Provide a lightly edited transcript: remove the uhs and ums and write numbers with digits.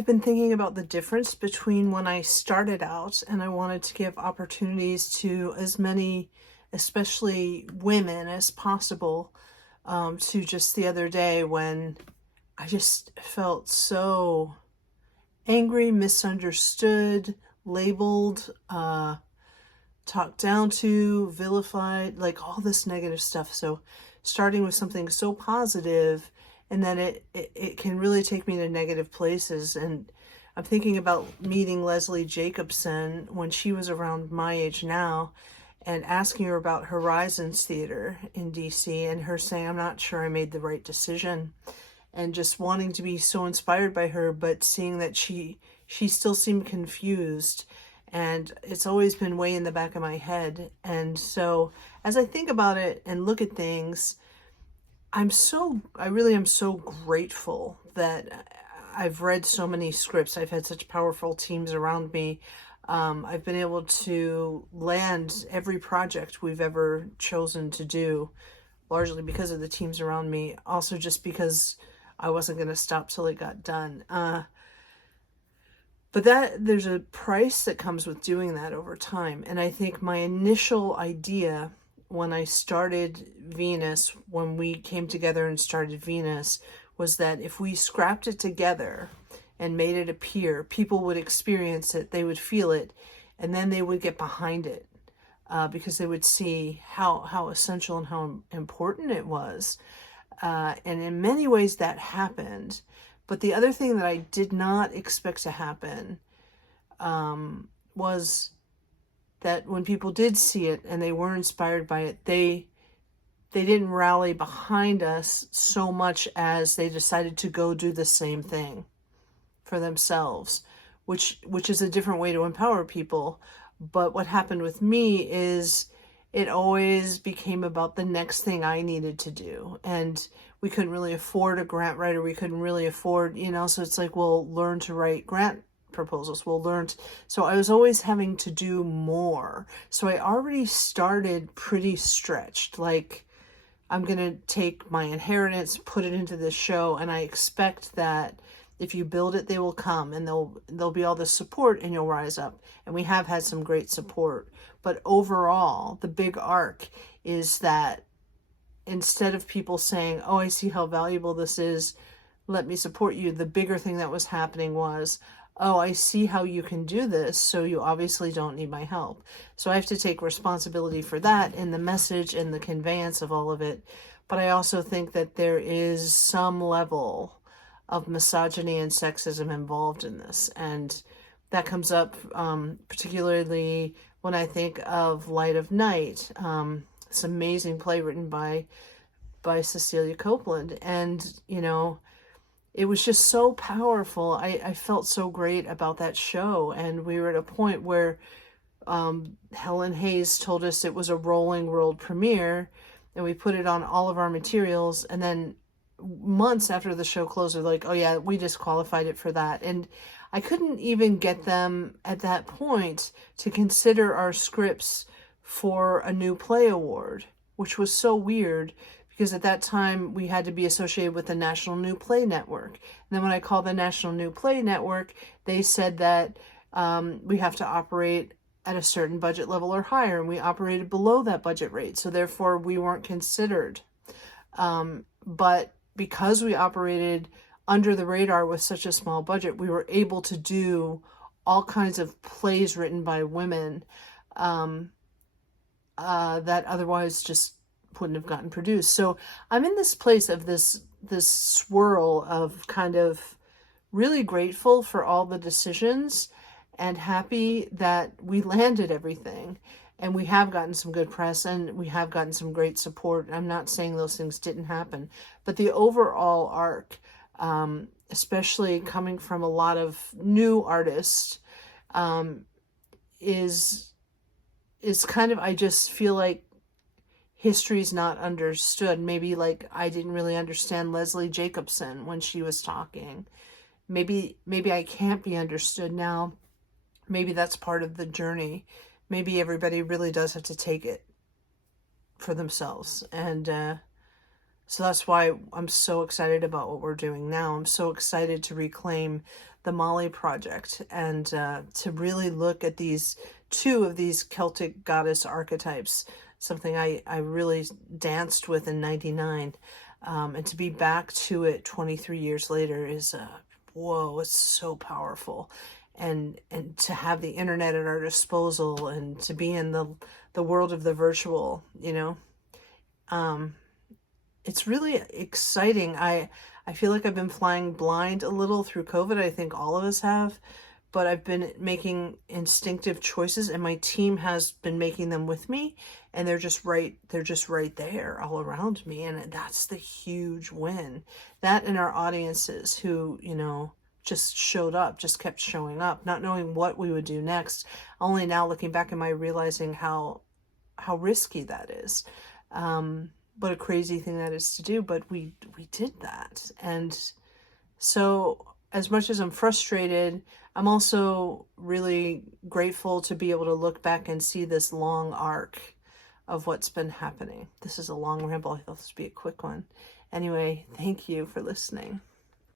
I've been thinking about the difference between when I started out and I wanted to give opportunities to as many, especially women, as possible, to just the other day when I just felt so angry, misunderstood, labeled, talked down to, vilified, like all this negative stuff. So starting with something so positive, and then it can really take me to negative places. And I'm thinking about meeting Leslie Jacobson when she was around my age now, and asking her about Horizons Theater in DC, and her saying, I'm not sure I made the right decision, and just wanting to be so inspired by her, but seeing that she still seemed confused. And it's always been way in the back of my head. And so as I think about it and look at things, I really am so grateful that I've read so many scripts. I've had such powerful teams around me. I've been able to land every project we've ever chosen to do, largely because of the teams around me. Also just because I wasn't going to stop till it got done. But there's a price that comes with doing that over time. And I think my initial idea when I started Venus, when we came together and started Venus, was that if we scrapped it together and made it appear, people would experience it, they would feel it, and then they would get behind it, because they would see how essential and how important it was. And in many ways that happened. But the other thing that I did not expect to happen was that when people did see it and they were inspired by it, they didn't rally behind us so much as they decided to go do the same thing for themselves, which is a different way to empower people. But what happened with me is it always became about the next thing I needed to do. And we couldn't really afford a grant writer. We couldn't really afford, so it's like, we'll learn to write grant proposals. So I was always having to do more. So I already started pretty stretched. Like, I'm going to take my inheritance, put it into this show, and I expect that if you build it, they will come, and there'll be all this support, and you'll rise up. And we have had some great support. But overall, the big arc is that instead of people saying, oh, I see how valuable this is, let me support you, the bigger thing that was happening was, oh, I see how you can do this, so you obviously don't need my help. So I have to take responsibility for that in the message and the conveyance of all of it. But I also think that there is some level of misogyny and sexism involved in this. And that comes up particularly when I think of Light of Night, this amazing play written by Cecilia Copeland. And, it was just so powerful. I felt so great about that show. And we were at a point where Helen Hayes told us it was a rolling world premiere, and we put it on all of our materials. And then months after the show closed, they're like, oh yeah, we disqualified it for that. And I couldn't even get them at that point to consider our scripts for a new play award, which was so weird, because at that time we had to be associated with the National New Play Network. And then when I called the National New Play Network, they said that we have to operate at a certain budget level or higher, and we operated below that budget rate, so therefore we weren't considered. But because we operated under the radar with such a small budget, we were able to do all kinds of plays written by women that otherwise just wouldn't have gotten produced. So I'm in this place of this swirl of kind of really grateful for all the decisions and happy that we landed everything. And we have gotten some good press, and we have gotten some great support. I'm not saying those things didn't happen, but the overall arc, especially coming from a lot of new artists, is kind of, I just feel like history's not understood. Maybe like I didn't really understand Leslie Jacobson when she was talking. Maybe I can't be understood now. Maybe that's part of the journey. Maybe everybody really does have to take it for themselves. And so that's why I'm so excited about what we're doing now. I'm so excited to reclaim the Mali Project, and to really look at these two of these Celtic goddess archetypes, something I really danced with in '99, and to be back to it 23 years later is whoa, it's so powerful. And to have the internet at our disposal and to be in the world of the virtual, it's really exciting. I feel like I've been flying blind a little through COVID. I think all of us have, but I've been making instinctive choices, and my team has been making them with me, and they're just right there all around me, and that's the huge win. That and our audiences who, just showed up, just kept showing up, not knowing what we would do next. Only now looking back am I realizing how risky that is. What a crazy thing that is to do, but we did that. And so as much as I'm frustrated, I'm also really grateful to be able to look back and see this long arc of what's been happening. This is a long ramble. I thought this would be a quick one. Anyway, thank you for listening.